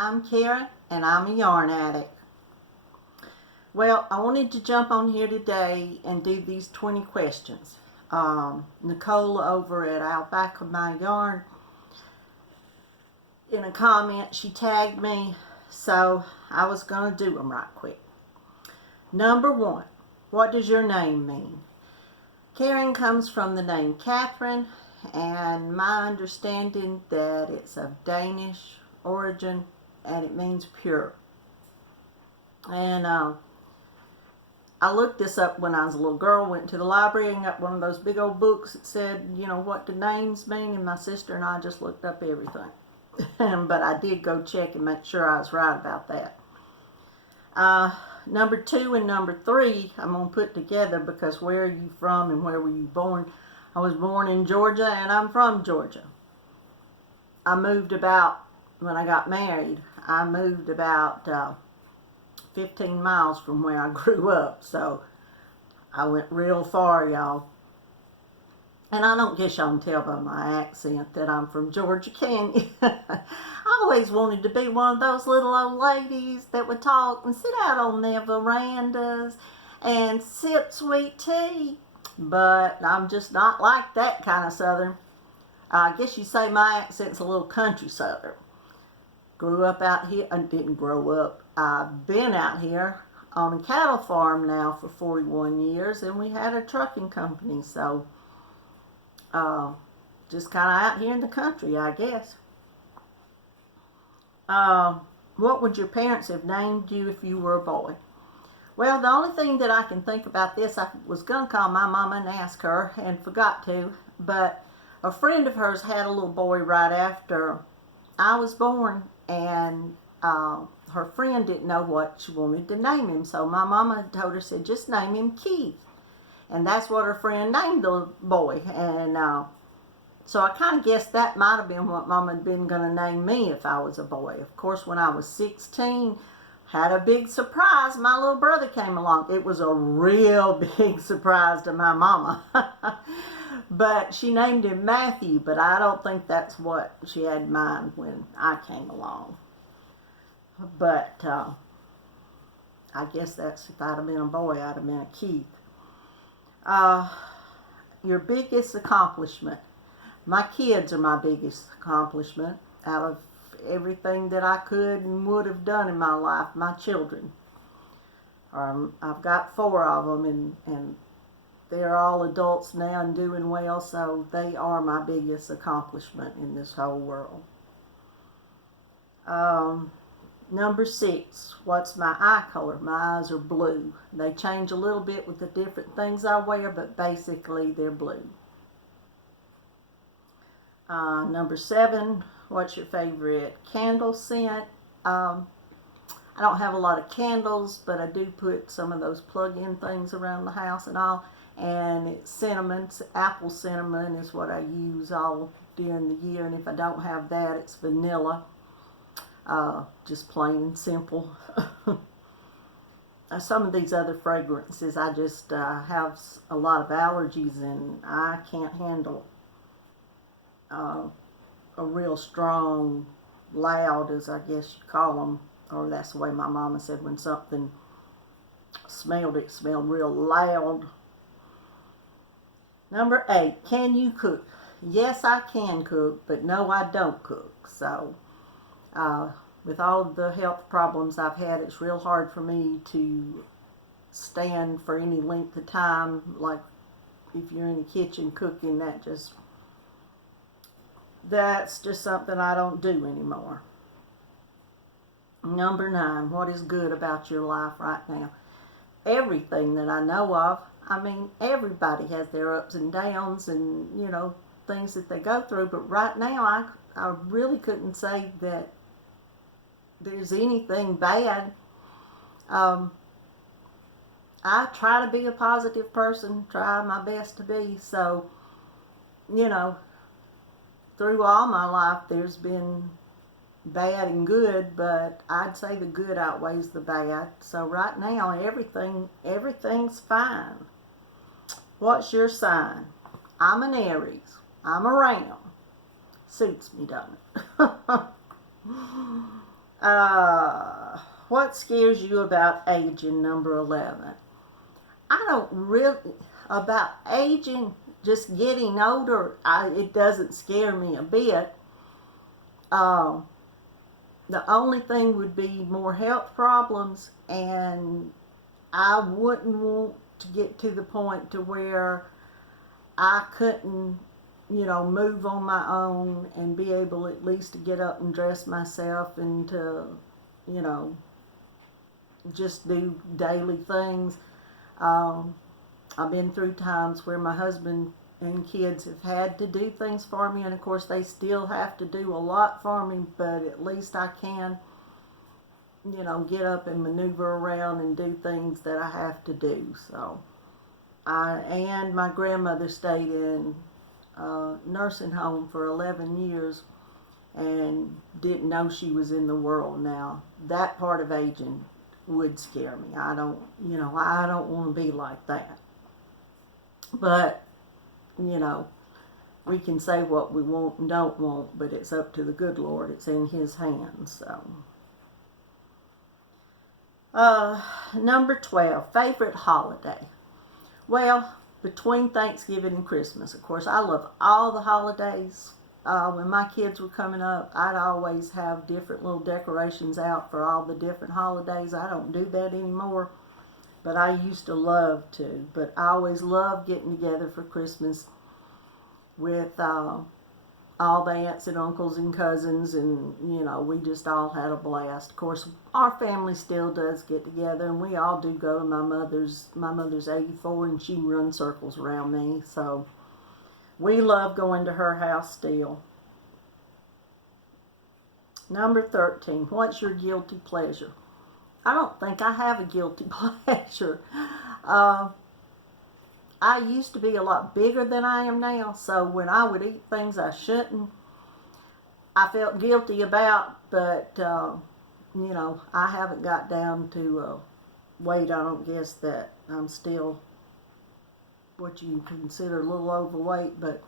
I'm Karen, and I'm a yarn addict. Well, I wanted to jump on here today and do these 20 questions. Nicole over at Out Back of My Yarn, in a comment, she tagged me, so I was going to do them right quick. Number 1, what does your name mean? Karen comes from the name Catherine, and my understanding that it's of Danish origin, and it means pure. And I looked this up when I was a little girl, went to the library and got one of those big old books that said, you know, what do names mean, and my sister and I just looked up everything. But I did go check and make sure I was right about that. Number 2 and number 3, I'm going to put together because where are you from and where were you born? I was born in Georgia, and I'm from Georgia. I moved about, when I got married, I moved about 15 miles from where I grew up, so I went real far, y'all. And I don't guess y'all can tell by my accent that I'm from Georgia, can you? I always wanted to be one of those little old ladies that would talk and sit out on their verandas and sip sweet tea, but I'm just not like that kind of Southern. I guess you say my accent's a little country Southern. Grew up out here, I didn't grow up. I've been out here on a cattle farm now for 41 years, and we had a trucking company, so just kind of out here in the country, I guess. What would your parents have named you if you were a boy? Well, the only thing that I can think about this, I was going to call my mama and ask her and forgot to, but a friend of hers had a little boy right after I was born, and her friend didn't know what she wanted to name him, so my mama told her, said, just name him Keith. And that's what her friend named the boy. And so I kind of guessed that might have been what Mama had been going to name me if I was a boy. Of course, when I was 16, had a big surprise. My little brother came along. It was a real big surprise to my mama. But she named him Matthew, but I don't think that's what she had in mind when I came along. But I guess that's, if I'd have been a boy, I'd have been a Keith. Your biggest accomplishment. My kids are my biggest accomplishment out of everything that I could and would have done in my life. My children. I've got 4 of them, and they're all adults now and doing well, so they are my biggest accomplishment in this whole world. Number 6, what's my eye color? My eyes are blue. They change a little bit with the different things I wear, but basically they're blue. Number 7, what's your favorite candle scent? I don't have a lot of candles, but I do put some of those plug-in things around the house and all. And it's cinnamon, apple cinnamon is what I use all during the year. And if I don't have that, it's vanilla. Just plain and simple. Some of these other fragrances, I just have a lot of allergies, and I can't handle a real strong, loud, as I guess you call them, or that's the way my mama said when something smelled, it smelled real loud. Number 8, can you cook? Yes, I can cook, but no, I don't cook. So with all of the health problems I've had, it's real hard for me to stand for any length of time. Like if you're in the kitchen cooking, that's just something I don't do anymore. Number 9, what is good about your life right now? Everything that I know of. I mean, everybody has their ups and downs and, you know, things that they go through. But right now, I really couldn't say that there's anything bad. I try to be a positive person, try my best to be. So, you know, through all my life, there's been bad and good, but I'd say the good outweighs the bad. So right now, everything's fine. What's your sign? I'm an Aries. I'm a ram. Suits me, don't it? What scares you about aging, number 11? I don't really, about aging, just getting older, it doesn't scare me a bit. Uh, the only thing would be more health problems, and I wouldn't want to get to the point to where I couldn't, move on my own and be able at least to get up and dress myself and to, you know, just do daily things. Um, I've been through times where my husband and kids have had to do things for me, and of course they still have to do a lot for me, but at least I can, get up and maneuver around and do things that I have to do. So, and my grandmother stayed in a nursing home for 11 years and didn't know she was in the world now. That part of aging would scare me. I don't want to be like that. But, we can say what we want and don't want, but it's up to the good Lord. It's in His hands. So, number 12, favorite holiday. Well, between Thanksgiving and Christmas, of course, I love all the holidays. When my kids were coming up, I'd always have different little decorations out for all the different holidays. I don't do that anymore, but I used to love to. But I always loved getting together for Christmas with all the aunts and uncles and cousins, and we just all had a blast. Of course, our family still does get together, and we all do go to my mother's 84, and she runs circles around me, so we love going to her house still. Number 13, what's your guilty pleasure? I don't think I have a guilty pleasure. I used to be a lot bigger than I am now, so when I would eat things I shouldn't, I felt guilty about, but, I haven't got down to weight. I don't guess that I'm still what you consider a little overweight, but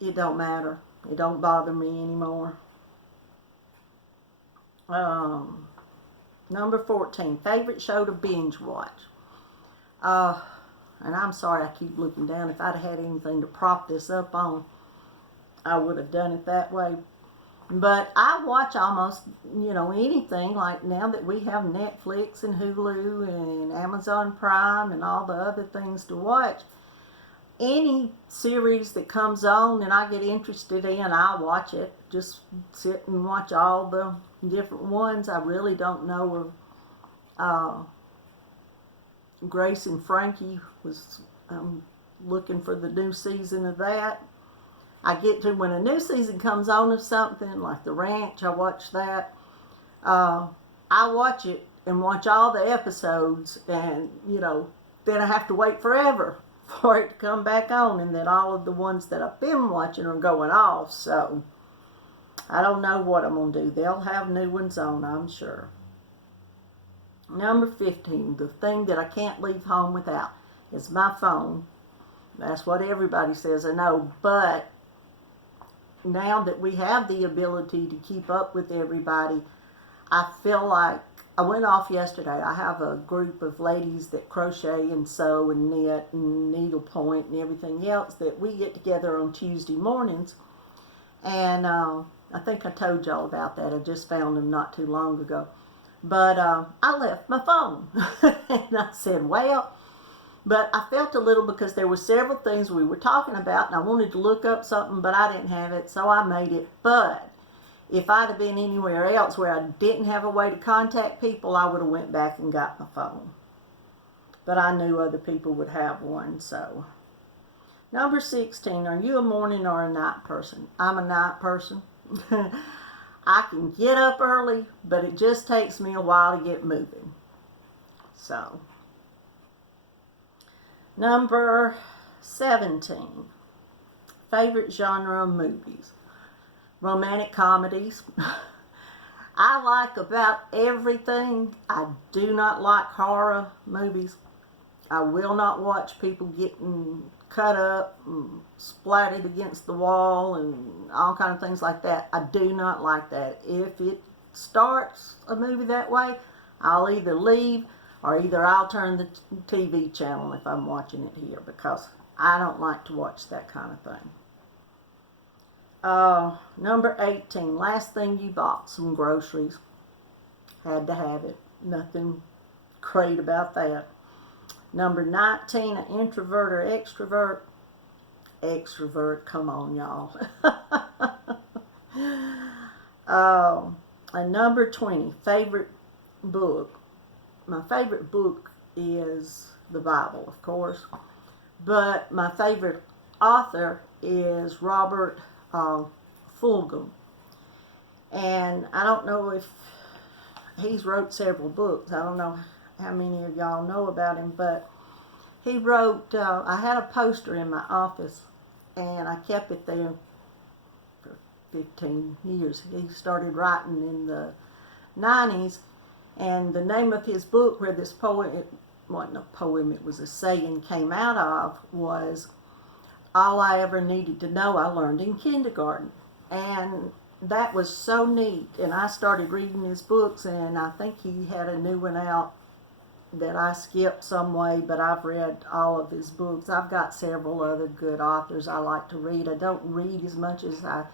it don't matter. It don't bother me anymore. Number 14, favorite show to binge watch. And I'm sorry I keep looking down. If I'd had anything to prop this up on, I would have done it that way. But I watch almost, anything. Like now that we have Netflix and Hulu and Amazon Prime and all the other things to watch, any series that comes on and I get interested in, I'll watch it. Just sit and watch all the different ones. I really don't know of Grace and Frankie. Was looking for the new season of that. I get to when a new season comes on of something like The Ranch. I watch that. I watch it and watch all the episodes, and then I have to wait forever for it to come back on, and then all of the ones that I've been watching are going off. So I don't know what I'm gonna do. They'll have new ones on, I'm sure. Number 15, the thing that I can't leave home without is my phone. That's what everybody says, I know, but now that we have the ability to keep up with everybody, I feel like I went off yesterday. I have a group of ladies that crochet and sew and knit and needlepoint and everything else that we get together on Tuesday mornings. And I think I told y'all about that. I just found them not too long ago. But I left my phone. And I said, well, but I felt a little because there were several things we were talking about, and I wanted to look up something, but I didn't have it, so I made it. But if I'd have been anywhere else where I didn't have a way to contact people, I would have went back and got my phone. But I knew other people would have one, so. Number 16, are you a morning or a night person? I'm a night person. I can get up early, but it just takes me a while to get moving. So. Number 17, favorite genre of movies. Romantic comedies. I like about everything. I do not like horror movies. I will not watch people getting cut up and splatted against the wall and all kind of things like that. I do not like that. If it starts a movie that way, I'll either leave or either I'll turn the TV channel if I'm watching it here, because I don't like to watch that kind of thing. Number 18, last thing you bought, some groceries. Had to have it. Nothing great about that. Number 19, an introvert or extrovert? Extrovert, come on, y'all. And number 20, favorite book. My favorite book is the Bible, of course. But my favorite author is Robert Fulghum. And I don't know if he's wrote several books. I don't know how many of y'all know about him, but he wrote, I had a poster in my office, and I kept it there for 15 years. He started writing in the 90s, and the name of his book, where this poem, it wasn't a poem, it was a saying, came out of, was All I Ever Needed to Know I Learned in Kindergarten. And that was so neat, and I started reading his books, and I think he had a new one out that I skipped some way, but I've read all of his books. I've got several other good authors I like to read. I don't read as much as I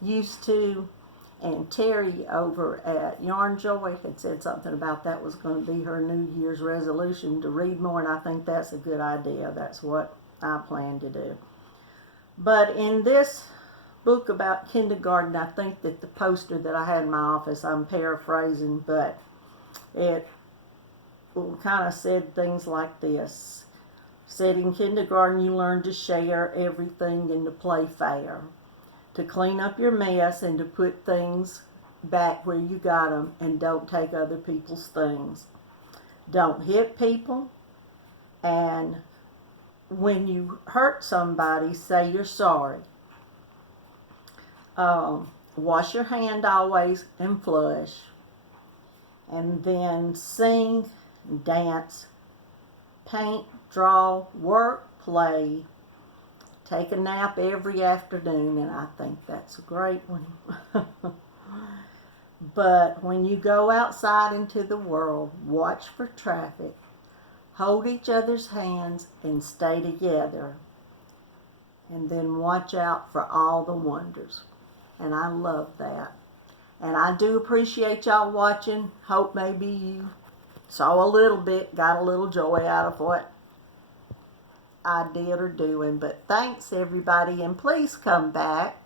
used to, and Terry over at Yarn Joy had said something about that was going to be her New Year's resolution, to read more, and I think that's a good idea. That's what I plan to do. But in this book about kindergarten, I think that the poster that I had in my office, I'm paraphrasing, but it kind of said things like this. Said, in kindergarten you learn to share everything and to play fair, to clean up your mess and to put things back where you got them, and don't take other people's things. Don't hit people, and when you hurt somebody, say you're sorry. Wash your hand always and flush. And then sing, dance, paint, draw, work, play. Take a nap every afternoon, and I think that's a great one. But when you go outside into the world, watch for traffic, hold each other's hands, and stay together. And then watch out for all the wonders. And I love that. And I do appreciate y'all watching. Hope maybe you saw a little bit, got a little joy out of what I did or doing. But thanks, everybody, and please come back.